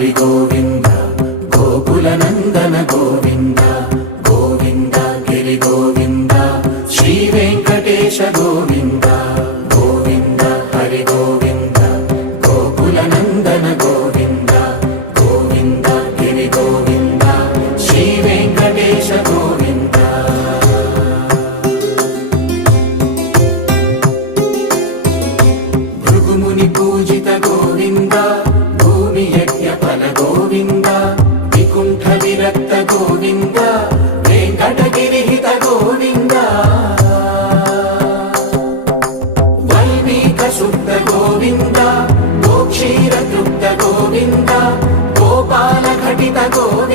హరి గోవింద గోకుల నందన గోవింద గోవింద గిరి గోవింద శ్రీ వెంకటేశ గోవింద గోవింద హరి గోవింద గోకుల నందన గోవింద గోవింద గిరి గోవింద శ్రీ వెంకటేశ గోవింద భృగుముని పూజిత గోవింద భూమి యజ్ఞ ఫల గోవింద వికుంఠ విరక్త గోవింద వెంకటగిరిహిత గోవింద వైదిక శుద్ధ గోవింద గోక్షీర తృప్త గోవింద గోపాల ఘటిత గోవింద